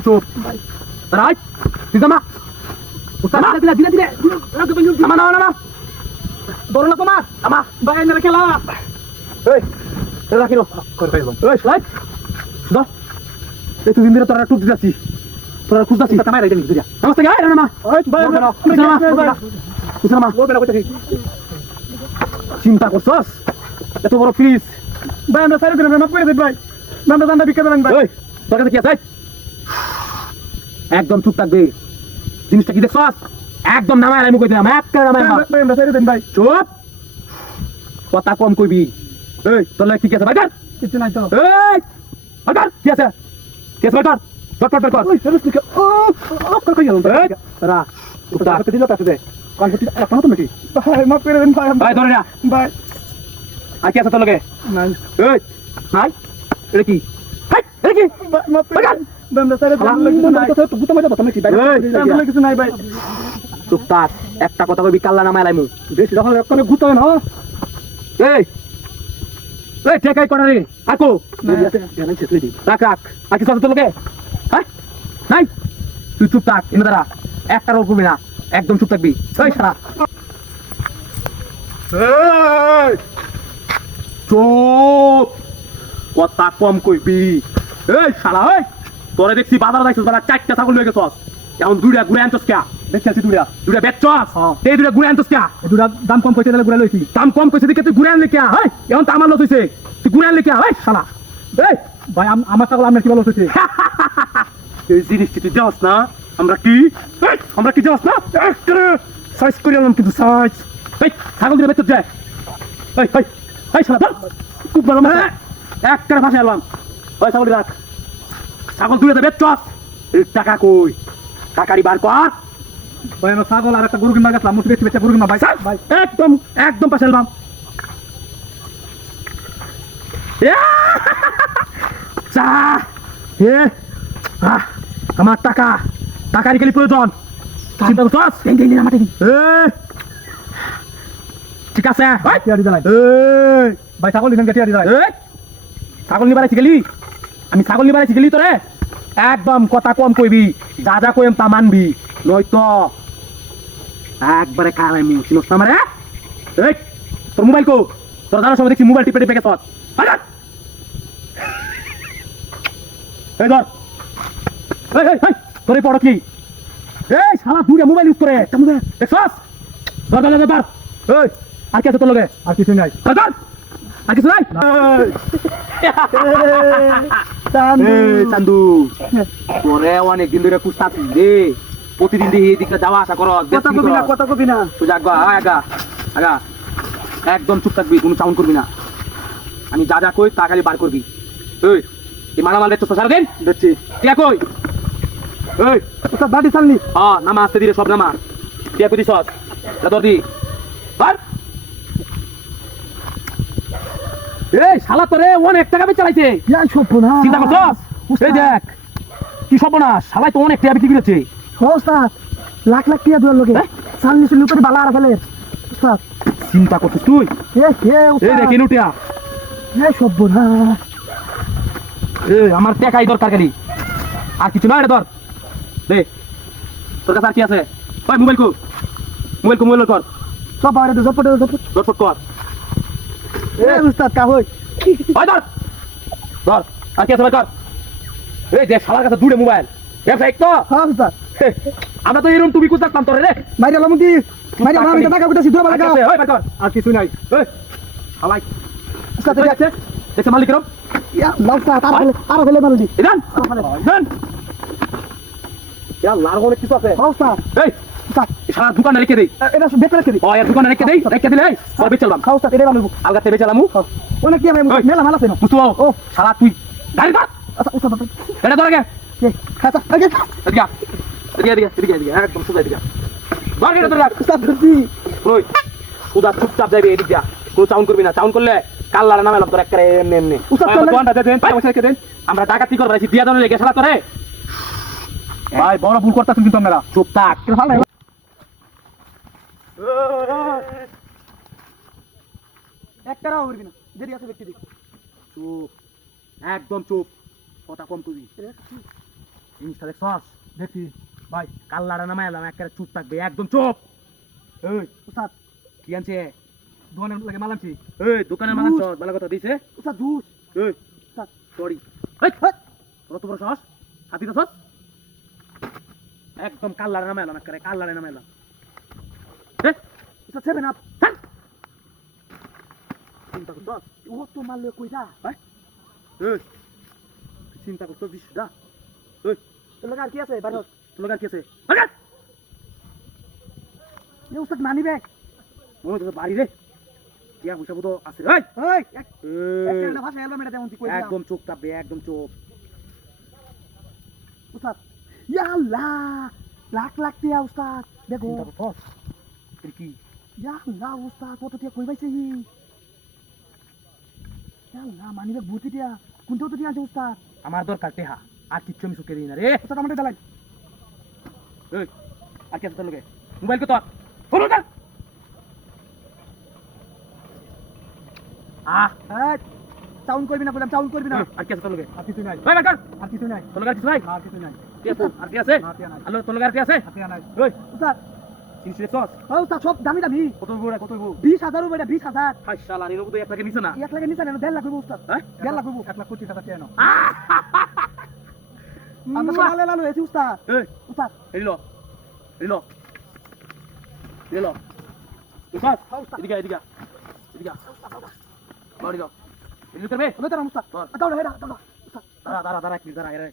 একদম চুপ রাইট দিদামা উস্তাদ দিলা দিলা দিলা নামা নামা নামা ধরো না তোমার আমা ভাই এনে খেলা এই রাখি নো করে ফেলবো এই রাইট দা এই তুই দিন তোরা টুপ দিতাছি তোরা খুঁজতাছি কামাই রাইতে নি দুরিয়া নমস্তে গায় নামা ওই ভাই নামা বলবে না কইতে চিন্তা করছস এত বড় ফিস ভাই আমরা সাইড করে মাফ করে দেন ভাই আমরা দান্দা বিক্রি দেন ভাই ওই তোর কাছে কি আছে একদম চুপ থাকবে জিনিসটা কি দেখছস একদম নামায় আমি কই দিলাম একটা নামায় ভাই আমরা সাইড দেন ভাই চুপ কথা কম কইবি এই তোর লাগি কি আছে ভাই কিছু নাই তো এই ভাই কি আছে কি আছে ভাই চট চট কর ওই সরস কি ও কই গেল ভাই রা উঠা কত দিল তাতে দে কনফিট এখন তো নাকি ভাই মাফ করে দেন ভাই ভাই ধরে না ভাই আর কি আছে তোর লগে নাই এই নাই এটা কি হাই এটা কি মাফ করে দেন আমরা সাইড তো বুঝতে মাঝে কথা নাকি ভাই আমরা কিছু নাই ভাই চুপ থাক একটা কথা কইবি কাল্লা নামায় লাইমু বেশি যখন একখানে গুতো না এই এই ঠেকাই করা রে আকো রাখ রাখ আর কিছু আছে তোর লগে হ্যাঁ নাই তুই চুপ থাক এনে দাঁড়া একটা রোল করবি না একদম চুপ থাকবি এই সারা চুপ কথা কম কইবি এই শালা এই তোরে দেখছি বাজার যাইছস বাজার চারটা ছাগল লয়ে গেছস এখন দুইটা ঘুরে আনছস কে দেখছস দুইটা বেচছস এই দুইটা ঘুরে আনছস কে দুইটা দাম কম কইছে তাহলে ঘুরে লইছি দাম কম কইছে দেখে তুই ঘুরে আনলি কে হই এখন তো আমার লস হইছে তুই ঘুরে আনলি কে হই শালা এই ভাই আমার ছাগল আমার কি লস হইছে এই জিনিসটি তুই যাস না আমরা কি যাস না সাইজ করে আনলাম কিন্তু সাইজ এই ছাগল দিয়ে বেচতে যায় এই এই এই শালা ধর খুব বড় মানে একটা ভাষা আনলাম ওই ছাগল রাখ ছাগল দুই হাতে বেচছস এই টাকা কই টাকারি বার কর ভাই আমার ছাগল আর একটা গরু কিনবা গেছলাম মুখ বেচে বেচে গরু কিনবা ভাই ভাই একদম একদম পাশে আনলাম চা এ আমার টাকা টাকারই খালি প্রয়োজন চিন্তা করছস ঠিক আছে ভাই ছাগল ছাগল নিবার আছি গেলি আমি ছাগল নিবার আছি গেলি তোরে একদম কথা কম কইবি যা যা কইম তা মানবি নয়তো একবারে খাওয়াই মু চিনস না মারে এই তোর মোবাইল কো তোর জানার সময় দেখছি মোবাইল টিপে টিপে গেছস এই ধর এই তোরে পড়ো কি এই শালা দুইটা মোবাইল ইউজ করে দেখছস ধর ধর ধর এই আর কি আছে তোর লগে আর কিছু নাই ধর আর কিছু নাই চান্দু তোরে অনেক দিন ধরে পুষতাছিস রে প্রতিদিন দিয়ে এদিকে যাওয়া আসা করো কথা কবি না তুই আগা আগা আগা একদম চুপ থাকবি কোনো সাউন্ড করবি না আমি যা যা কই তা খালি বার করবি এই মালামাল দেখছো সারাদিন দেখছি টিয়া কই এই তোর বাড়ি চালনি হ্যাঁ নামা আসতে দিলে সব নামা টিয়া কই দিছস তোর দি বার এই শালা তোরে অনেক টাকা বেচে চালাইছে চিন্তা করছস এই দেখ কি সর্বনাশ শালাই তো অনেক টাকা বিক্রি করেছে ওস্তাদ লাখ লাখ টাকা দুয়ার লোকে চালনি চুলি উপরে বালা আর ফেলে ওস্তাদ চিন্তা করছিস তুই এই দেখ এনুটিয়া এই সর্বনাশ এই আমার টাকাই দরকার খালি আর কিছু না এটা ধর দে তোর কাছে আর কি আছে ওই মোবাইল কর সব বাইরে দে জটপট কর এই উস্তাদ কা হই ওই ধর আর কি আছে ভাই কর এই দেখ শালার কাছে দুটো মোবাইল ব্যবসায়িক তো হ্যাঁ উস্তাদ আমরা তো এরকম তুমি কুতাম তোরে রে মাইরা লামুদি মাইরা আমি টাকা কইতাছি দুটো টাকা ওই ভাই কর আর কিছু নাই এই হালাই উস্তাদ দেখছে দেখছে মালিক রব ইয়া লাউসা আর ফেলে মারলি ইদান ইয়া লারগো কিছু আছে উস্তাদ এই উস্তাদ সারা দোকানে রেখে দেই এটা বেচে রেখে দেই এর দোকানে রেখে দিলে এই আর বেচে চলবাম খাও উস্তাদ এটা বানাবো আলগাতে বেচে লামু ওনা কি আমি মেলা মাল আছে না বুঝতো ও শালা তুই গাড়ি ধর আচ্ছা উস্তাদ এটা ধর আগে আচ্ছা আগে এদিকে একদম সোজা এদিকে ধর এটা ধর উস্তাদ ধরছি ওই সুদা চুপচাপ যাবে এদিকে কোনো চাউন করবি না চাউন করলে কাল্লার নামে তোর একবারে এমনি উস্তাদ দোকানটা দেন পয়সা রেখে দেন আমরা ডাকাতি করব আইছি দিয়া দাও লেগে শালা তোরে ভাই বড় ভুল করতেছেন কিন্তু আপনারা চুপ থাক ভালো একটাও করবি না দেরি আছে ব্যক্তি চুপ একদম চুপ কথা কম করবি জিনিসটা দেখছস? দেখছি ভাই। কাল্লাটা নামাই এলাম, একেবারে চুপ থাকবে, একদম চুপ। এই উস্তাদ কি আনছে? দোকানের লাগে মাল আনছি। এই দোকানের মাল আনছস, ভালো কথা দিছে। উস্তাদ জুস। এই উস্তাদ সরি। এই কত বড় সাহস, হাতি দাসস? একদম কাল্লাটা নামাই এলাম, একেবারে কাল্লাটা নামাই এলাম। এই উস্তাদ 7 আপ। ছাড়। চিন্তা করছস? ও তো মাল লয়ে কই যা? এই চিন্তা করছস বিষয়টা? এই তোর লাগে আর কি আছে ভারত? তোর লাগা কি আছে? ভাগা! এ উস্তাদ মানি ব্যাগ। মনে হচ্ছে বাড়ি রে, টিয়া পয়সা তো আছে। এই এই এক এই, একটা ভাষা এলো মেটা দেমন তুই কই যা? একদম চোখ থাকবে, একদম চোখ। উস্তাদ ইয়া আল্লাহ লাখ লাখ টিয়া উস্তাদ দেখো। চিন্তা করছস? এটা কি? ইয়া আল্লাহ উস্তাদ কত টিয়া কই পাইছে হি? ইয়া আল্লাহ মানি ব্যাগ ভর্তি টিয়া কোনটা তো টিয়া আছে উস্তাদ? আমার দরকার টেহা, আর কিচ্ছু আমি চোখে দিই না রে। উস্তাদ আমাদের দালাই। এই আর কি আছে তোর লগে? মোবাইল কো তোর? ফোন কর। এই চাউন করবি না বললাম, চাউন করবি না। আর কি আছে তোর লগে? আর কিছু নাই, ভাই কর। আর কিছু নাই, তোর লগে আর কিছু নাই? আর কিছু নাই। কি আছে? আর কি আছে? আর টিয়া নাই, হ্যালো, তোর লগে আর কি আছে? আর টিয়া নাই। ওই উস্তাদ জিনিস দেখছস? ও উস্তাদ সব দামি দামি। কত বড় কত বড়? 20,000 উপরে 20,000। হাই শালা, এর মধ্যে এক টাকা নিছে না। 1 লাখের নিচে নেন 1.5 লাখ হইব উস্তাদ। হ্যাঁ? 1.5 লাখ হইব। 1,25,000 টিয়া নাও। আমরা তো লালে লালু এসি উস্তাদ। এই উস্তাদ এলো এলো এলো উস্তাদ, এদিকে এদিকে এদিকে বাড়ি যাও, এদিকে করবে। ওলে তারা উস্তাদ। ধর। দাও রে দাও উস্তাদ। দাঁড়া দাঁড়া দাঁড়া, কি দাঁড়া এরা